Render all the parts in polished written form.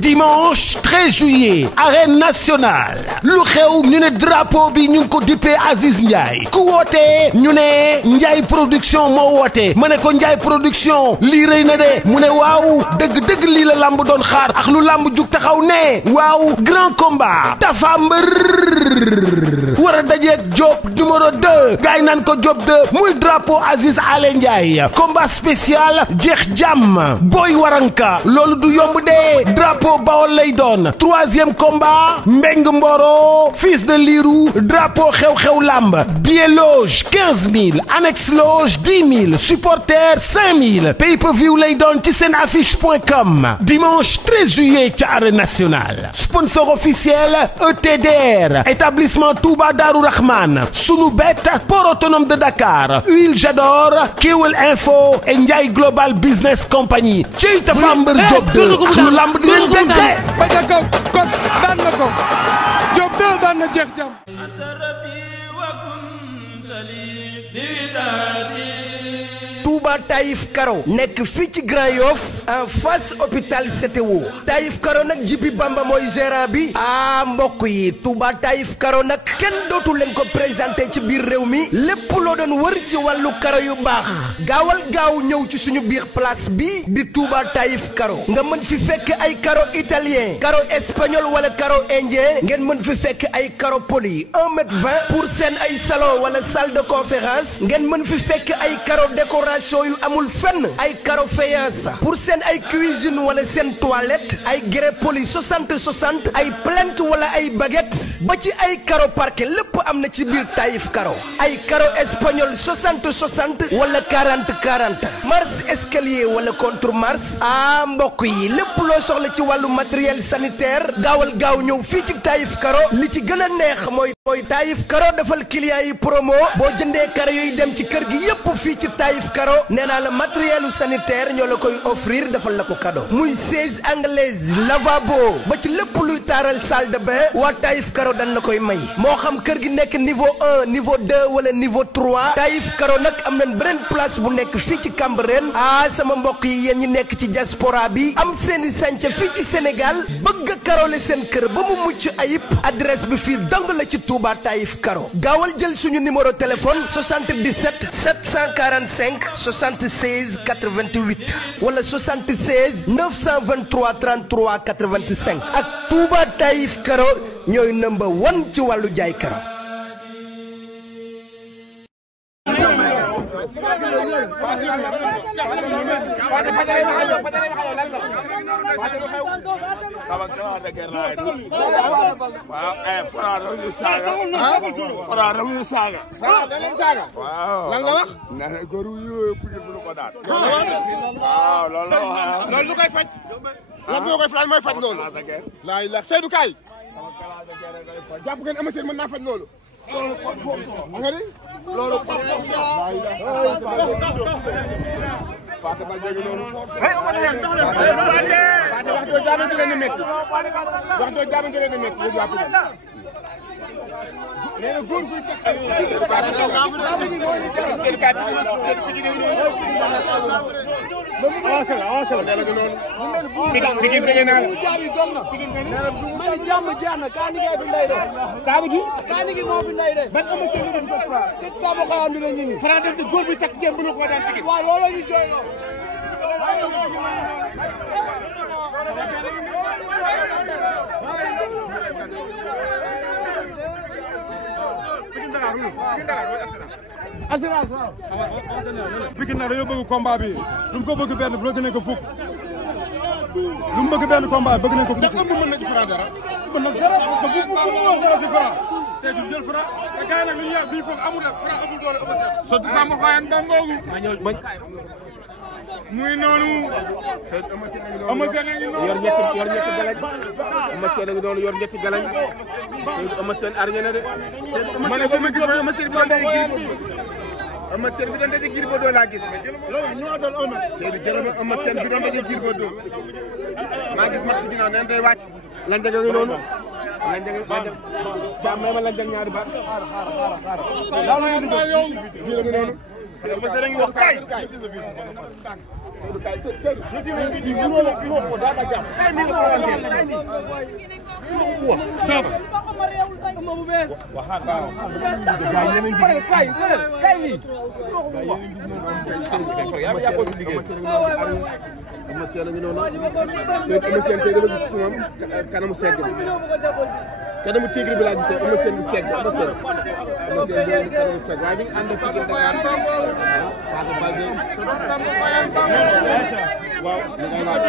dimanche 13 juillet arène nationale lu xew ñu ne drapeau bi ñu ngi ko dippee Aziz Ndiaye ku wootee ñu ne Ndiaye production moo woote ma ne ko Ndiaye production lii rëy na de mu ne waaw dëgg-dëgg lii la lamb doon xaar ak lu lamb jug taxaw ne waaw grand combat Tapha Mbeur war a dajeeg Diop numéro 2 gaay naan ko Diop 2 muy drapeau Aziz Ale Ndiaye combat spécial jeex jàmm Boy Waranka loolu du yomb de drapeau Bawol lay doon troisième combat Mbeng Mboro fils de Lirou drapeau xew-xew lamb billet loge 15 000 annexe loge 10 000 supporter 5 000 pay-per-view lay doon ci seen affiche.com dimanche 13 juillet ca arène nationale sponsor officiel ETDR établissement Touba Darou Rahman Sunubet port autonome de Dakar Huile Jador Kewel Info et Ndiaye Global Business Company ci Tapha Mbeur Diop 2 ak lu lamb di leen dente ba ca kaw kon daan na ko Diop 2 daan na jeex jàmm Touba Taïf Karo nekk fii ci Grand Yoff en face hôpital CTO Taïf Karo nag Jibi Bamba mooy gérant bi mbokk yi Touba Taïf Karo nag kenn dootu leen ko présenté ci biir réew mi lépp loo doon wër ci wàllu karo yu baax gaawal gaaw ñëw ci suñu biir place bi di Touba Taïf Karo nga mën fi fekk ay karo italien karo espagnol wala karo indien ngeen mën fi fekk ay karo poli 1,20 m pour seen ay salon wala salle de conférence ngeen mën fi fekk ay karo décoration yu amul fenn ay karo faïence pour seen ay cuisine wala seen toilette ay grès poli 60 ay plinthe wala ay baguette ba ci ay karo parquet lépp am na ci biir Taïf Karo ay karo espagnol 60 wala 40 marche escalier wala contre marche mbokk yi lépp loo soxla ci wàllu matériel sanitaire gaawal gaaw ñëw fii ci Taïf Karo li ci gën a neex mooy Taïf Karo defal client yi promo boo jëndee karo yooyu dem ci kër gi yépp fii ci Taïf Karo nee naa la matériel sanitaire ñoo la koy offrir defal la ko cadeau muy siège anglaise lavabo ba ci lépp luy taaral salle de bain waa Taïf Karo dañ la koy may moo xam kër gi nekk niveau 1 niveau 2 wala niveau 3 Taïf Karo nag am nañ beneen place bu nekk fii ci Cambérène sama mbokk yi yéen ñi nekk ci diaspora bi am seeni sànca fii ci Sénégal bëgg a karole seen kër ba mu mucc ayib adresse bi fii dong la ci Touba Taïf Karo gaawal jël suñu numéro téléphone 77 745 76 88 wala 76 923 33 85 ak Touba Taïf Karo ñooy number 1 ci wàllu jaay karo. lan nga wax. nee góor yu Pikine bu ñu ko daan. waaw loolu lu koy faj. lan moo koy faj mooy faj loolu. laay la Seydou Kaay. jàpp ngeen Eumeu Sène mën naa faj loolu. loolu par force nga ni. loolu par force Fatou Bal dégg loolu force. Fatou wax doo jaamante leen ni métti. wax doo jaamante leen ni métti yóbbu waa Pikine. nee na góor guy teg assurance waaw. Pikine nag dañoo bëgg combat bi lu mu ko bëgg benn bëgg nañ ko fukk lu mu bëgg benn combat bëgg nañ ko fukk. ndax mën na ci Franc dara. mën na dara parce que bu mu wax dara si Franc tey du jël Franc te gars yi nag lu ñu yàgg bii foog amul ak Franc amul doole Eumeu Sène. sotti naa ma xaayan dangoogu. ma ñëw bañ. muy noonu. Eumeu Sène a ngi noonu. yor ñetti galañ. Eumeu Sène a ngi noonu yor ñetti galañ. Eumeu Sène arñe na de. ma ne ko ma gis Eumeu Sène bi doon daje Eumeu Sène bi doon daje Gris Bordeaux laa gis. loolu ñoo doon Seydou jërëjëf Eumeu Sène bi doon daje Gris Bordeaux. maa gis match ginnaaw nee na day wàcc. lan jage ngi noonu. lan jage jaam may ma lan jag ñaari baat. xaaral. fii la ngi noonu. Eumeu Sène a ngi wax kay. kanamu tigre bi laa gis am na seen bu segg am na seen kanamu segg waaye bi nga ànd ak Dakar Fatou Balde waaw ñu ngay laaj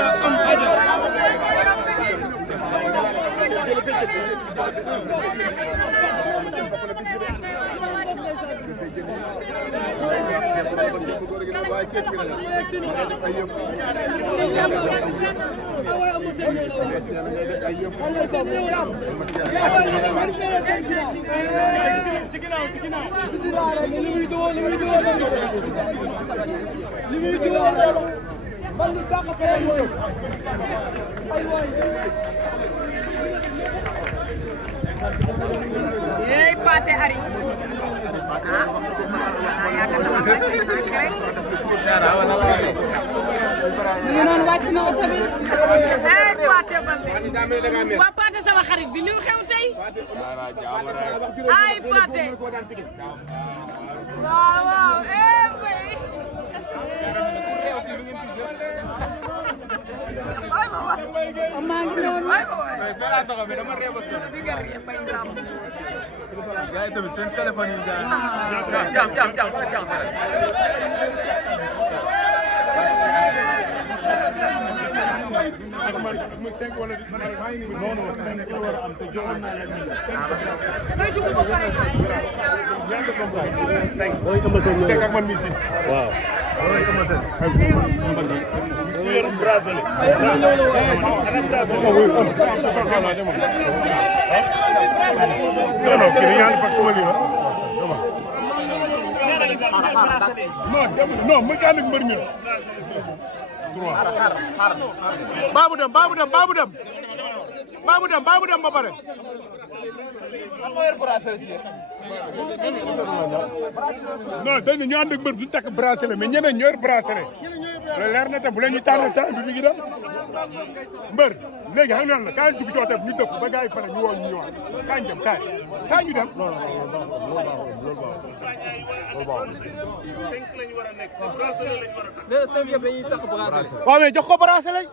waaye ceeb bi la def ay yëf ngay def ay yëf Hey, Pate Ari. Ñu noonu wàcc na oto bi. Hey, Pate Balde. Waa Pate sama xarit bi li xew tey. Ay, Pate. Waaw waaw, eh bay. Maa ngi noonu. Gars yi tamit seen téléphone yi gars non mécanique mbër mi Babou dem ba pare non dañu ñu ànd ak mbër duñ takk bracelet mais ñeneen ñoo yor bracelet leer na tam bu leen ñu tànn temps bi mi ngi dem mbër léegi xam nga la kaay dugg coote ñu dëpp ba gars yi pare ñu woo ñu ñëwaat kaay dem kaay ñu dem waaw mais jox ko bracelet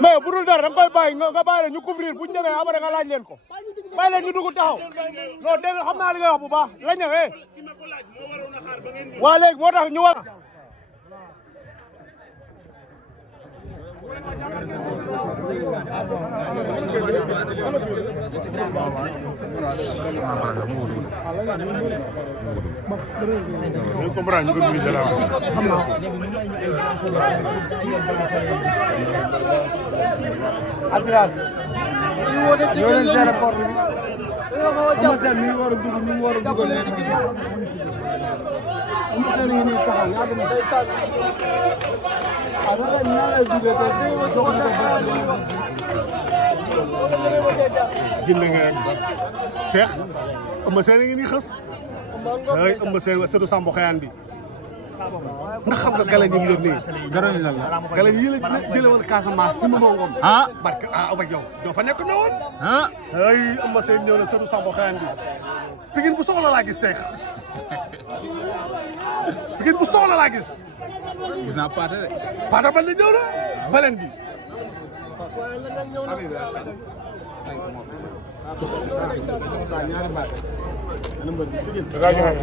mais bu dul dara da nga koy bàyyi nga bàyyi leen ñu couvrir bu ñu demee après nga laaj leen ko bàyyi leen ñu dugg taxaw non dégg xam naa li nga wax bu baax la ñëwee waa léegi moo tax ñu war ñu comprendre ñu ko dugg jëlaat assurance ñoo leen gérer porte bi ama seen mi war a dugg ñu war a dugal ama seen ngi nii taxaw ñaata ma ada ñaala duggee ko jox na jënd nga Cheikh ama seen ngi nii xës ay ama seen surtout Sambo Xayaan bi ndax xam nga galañ yi mu yor nii garañ lan la galañ yi la jële woon Casamance si Momo Ngom barke ba yow doo fa nekk na woon ay ama seen ñëw na surtout Sambo Xayaan bi Pikine bu soxla laa gis Cheikh Pikine bu soxla laa gis naa Paate de Paate ba ñëw na balen bi dañuy xaar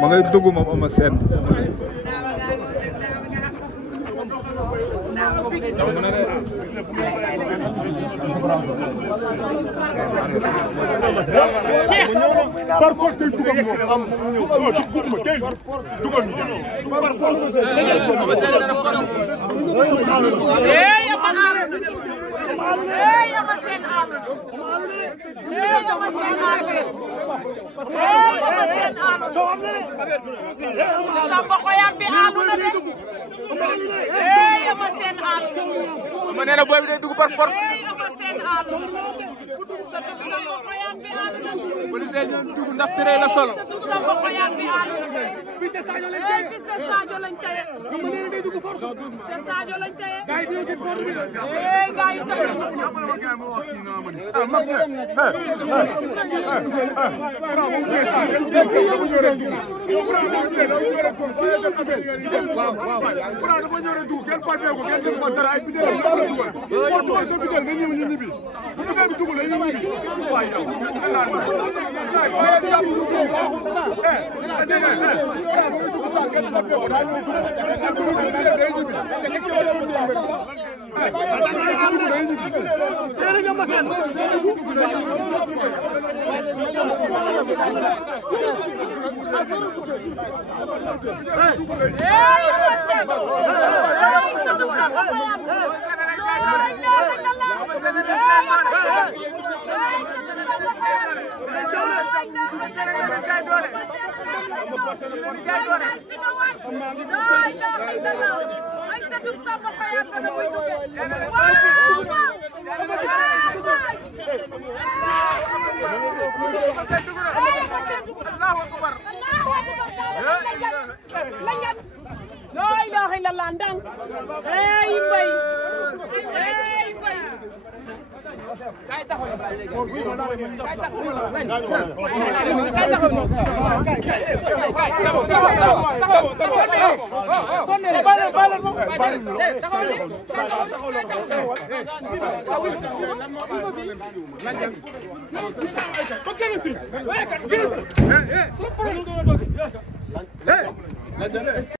ma ngay dugg moom Eumeu Sène par force tey dugal moom tey dugal par force ma nee na booy bi day dugg par force police ñoo dugg ndax tere la solo fils de Sadio lañ taye fils de Sadio lañ taye gaay yi la ilaha illallah ndang hey bay kay taxaw